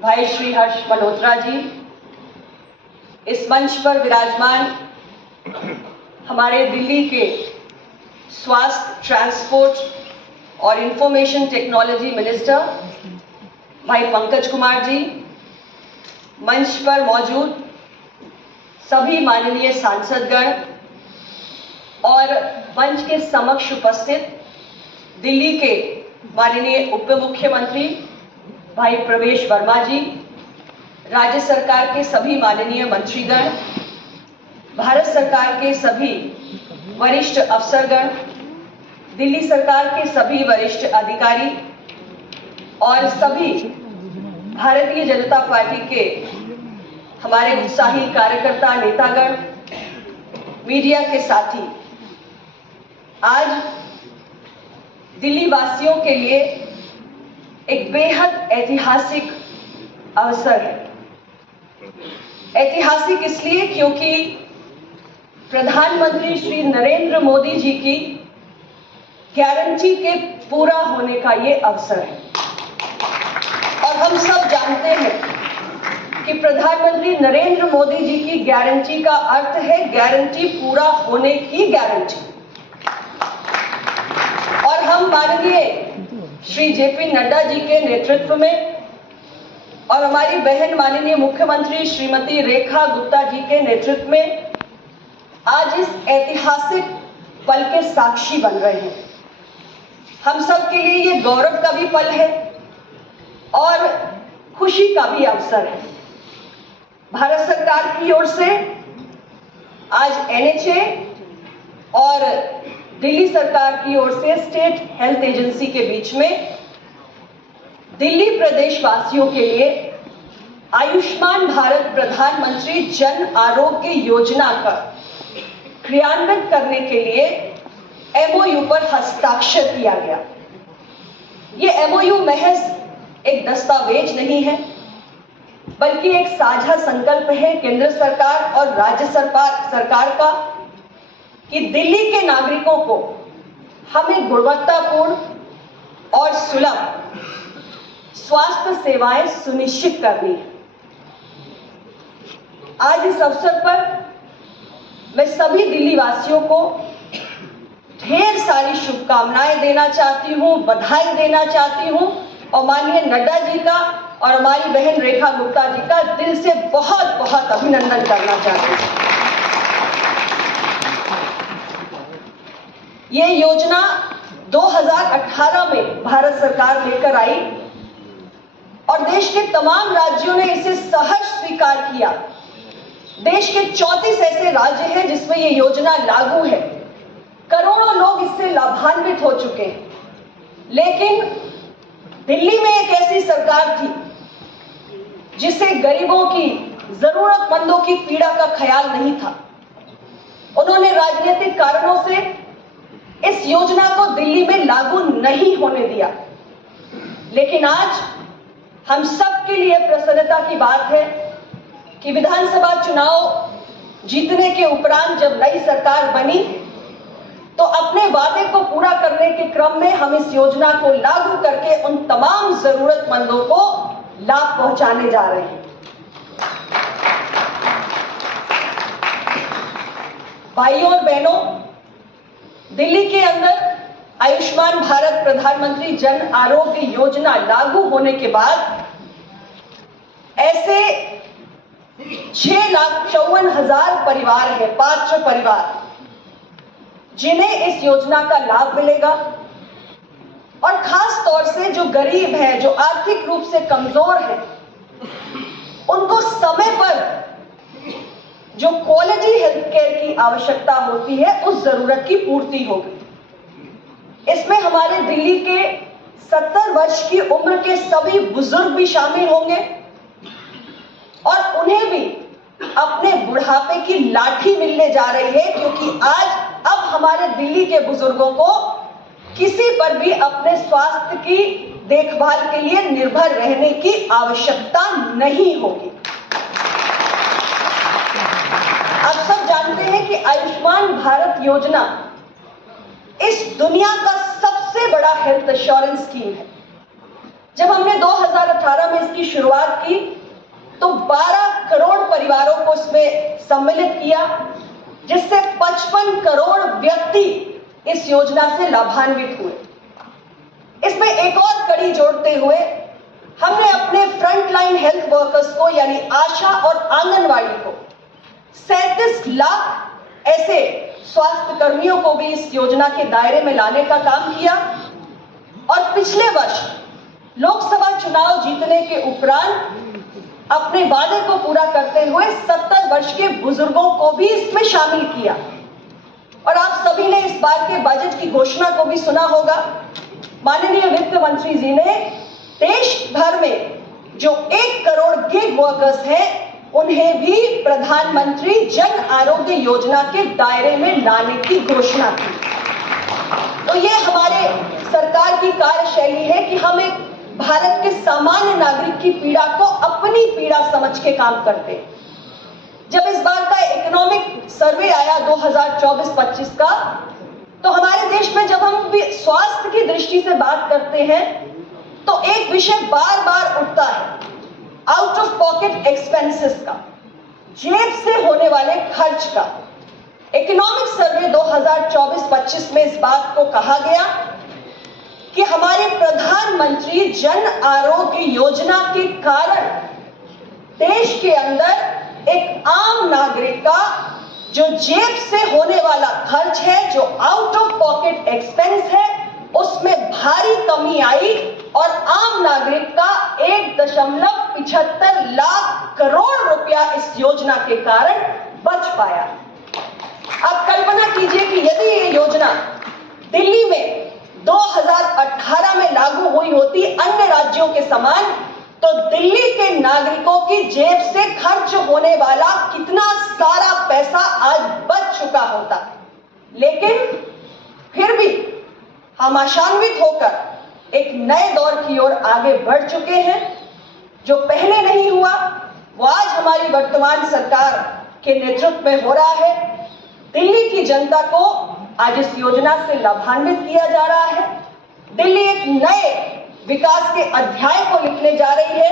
भाई श्री हर्ष मल्होत्रा जी, इस मंच पर विराजमान हमारे दिल्ली के स्वास्थ्य, ट्रांसपोर्ट और इंफॉर्मेशन टेक्नोलॉजी मिनिस्टर भाई पंकज कुमार जी, मंच पर मौजूद सभी माननीय सांसदगण और मंच के समक्ष उपस्थित दिल्ली के माननीय उप मुख्यमंत्री भाई प्रवेश वर्मा जी, राज्य सरकार के सभी माननीय मंत्रीगण, भारत सरकार के सभी वरिष्ठ अफसरगण, दिल्ली सरकार के सभी वरिष्ठ अधिकारी और सभी भारतीय जनता पार्टी के हमारे उत्साही कार्यकर्ता, नेतागण, मीडिया के साथी, आज दिल्ली वासियों के लिए एक बेहद ऐतिहासिक अवसर है। ऐतिहासिक इसलिए क्योंकि प्रधानमंत्री श्री नरेंद्र मोदी जी की गारंटी के पूरा होने का ये अवसर है। और हम सब जानते हैं कि प्रधानमंत्री नरेंद्र मोदी जी की गारंटी का अर्थ है गारंटी पूरा होने की गारंटी। और हम माननीय श्री जेपी नड्डा जी के नेतृत्व में और हमारी बहन माननीय मुख्यमंत्री श्रीमती रेखा गुप्ता जी के नेतृत्व में आज इस ऐतिहासिक पल के साक्षी बन रहे हैं। हम सब के लिए ये गौरव का भी पल है और खुशी का भी अवसर है। भारत सरकार की ओर से आज NHA और दिल्ली सरकार की ओर से स्टेट हेल्थ एजेंसी के बीच में दिल्ली प्रदेश वासियों के लिए आयुष्मान भारत प्रधानमंत्री जन आरोग्य योजना का क्रियान्वित करने के लिए MOU पर हस्ताक्षर किया गया। ये MOU महज एक दस्तावेज नहीं है, बल्कि एक साझा संकल्प है केंद्र सरकार और राज्य सरकार का कि दिल्ली के नागरिकों को हमें गुणवत्तापूर्ण और सुलभ स्वास्थ्य सेवाएं सुनिश्चित करनी है। आज इस अवसर पर मैं सभी दिल्ली वासियों को ढेर सारी शुभकामनाएं देना चाहती हूं, बधाई देना चाहती हूं और माननीय नड्डा जी का और हमारी बहन रेखा गुप्ता जी का दिल से बहुत बहुत अभिनंदन करना चाहती हूं। ये योजना 2018 में भारत सरकार लेकर आई और देश के तमाम राज्यों ने इसे सहर्ष स्वीकार किया। देश के 34 ऐसे राज्य हैं जिसमें ये योजना लागू है। करोड़ों लोग इससे लाभान्वित हो चुके हैं। लेकिन दिल्ली में एक ऐसी सरकार थी जिसे गरीबों की, जरूरतमंदों की पीड़ा का ख्याल नहीं था। उन्होंने राजनीतिक कारणों से इस योजना को दिल्ली में लागू नहीं होने दिया। लेकिन आज हम सब के लिए प्रसन्नता की बात है कि विधानसभा चुनाव जीतने के उपरांत जब नई सरकार बनी तो अपने वादे को पूरा करने के क्रम में हम इस योजना को लागू करके उन तमाम जरूरतमंदों को लाभ पहुंचाने जा रहे हैं। भाइयों और बहनों, दिल्ली के अंदर आयुष्मान भारत प्रधानमंत्री जन आरोग्य योजना लागू होने के बाद ऐसे 6,54,000 परिवार हैं, पात्र परिवार, जिन्हें इस योजना का लाभ मिलेगा। और खास तौर से जो गरीब है, जो आर्थिक रूप से कमजोर है, उनको समय पर जो क्वालिटी हेल्थ केयर की आवश्यकता होती है उस जरूरत की पूर्ति होगी। इसमें हमारे दिल्ली के 70 वर्ष की उम्र के सभी बुजुर्ग भी शामिल होंगे और उन्हें भी अपने बुढ़ापे की लाठी मिलने जा रही है, क्योंकि आज अब हमारे दिल्ली के बुजुर्गों को किसी पर भी अपने स्वास्थ्य की देखभाल के लिए निर्भर रहने की आवश्यकता नहीं होगी। आप सब जानते हैं कि आयुष्मान भारत योजना इस दुनिया का सबसे बड़ा हेल्थ इंश्योरेंस स्कीम है। जब हमने 2018 में इसकी शुरुआत की तो 12 करोड़ परिवारों को इसमें सम्मिलित किया, जिससे 55 करोड़ व्यक्ति इस योजना से लाभान्वित हुए। इसमें एक और कड़ी जोड़ते हुए हमने अपने फ्रंटलाइन हेल्थ वर्कर्स को यानी आशा और आंगनवाड़ी को 37 लाख ऐसे स्वास्थ्य कर्मियों को भी इस योजना के दायरे में लाने का काम किया। और पिछले वर्ष लोकसभा चुनाव जीतने के उपरांत अपने वादे को पूरा करते हुए 70 वर्ष के बुजुर्गों को भी इसमें शामिल किया। और आप सभी ने इस बार के बजट की घोषणा को भी सुना होगा। माननीय वित्त मंत्री जी ने देश भर में जो 1 करोड़ गिग वर्कर्स हैं उन्हें भी प्रधानमंत्री जन आरोग्य योजना के दायरे में लाने की घोषणा की। तो ये हमारे सरकार की कार्यशैली है कि हम एक भारत के सामान्य नागरिक की पीड़ा को अपनी पीड़ा समझ के काम करते हैं। जब इस बार का इकोनॉमिक सर्वे आया 2024-25 का, तो हमारे देश में जब हम स्वास्थ्य की दृष्टि से बात करते हैं तो एक विषय बार बार उठता है, आउट ऑफ पॉकेट एक्सपेंसेस का, जेब से होने वाले खर्च का। इकोनॉमिक सर्वे 2024-25 में इस बात को कहा गया कि हमारे प्रधानमंत्री जन आरोग्य योजना के कारण देश के अंदर एक आम नागरिक का जो जेब से होने वाला खर्च है, जो आउट ऑफ पॉकेट एक्सपेंस है, उसमें भारी कमी आई और आम नागरिक का 1.75 लाख करोड़ रुपया इस योजना के कारण बच पाया। आप कल्पना कीजिए कि यदि ये योजना दिल्ली में 2018 में लागू हुई होती अन्य राज्यों के समान, तो दिल्ली के नागरिकों की जेब से खर्च होने वाला कितना सारा पैसा आज बच चुका होता। लेकिन फिर भी हम आशान्वित होकर एक नए दौर की ओर आगे बढ़ चुके हैं। जो पहले नहीं हुआ वो आज हमारी वर्तमान सरकार के नेतृत्व में हो रहा है। दिल्ली की जनता को आज इस योजना से लाभान्वित किया जा रहा है। दिल्ली एक नए विकास के अध्याय को लिखने जा रही है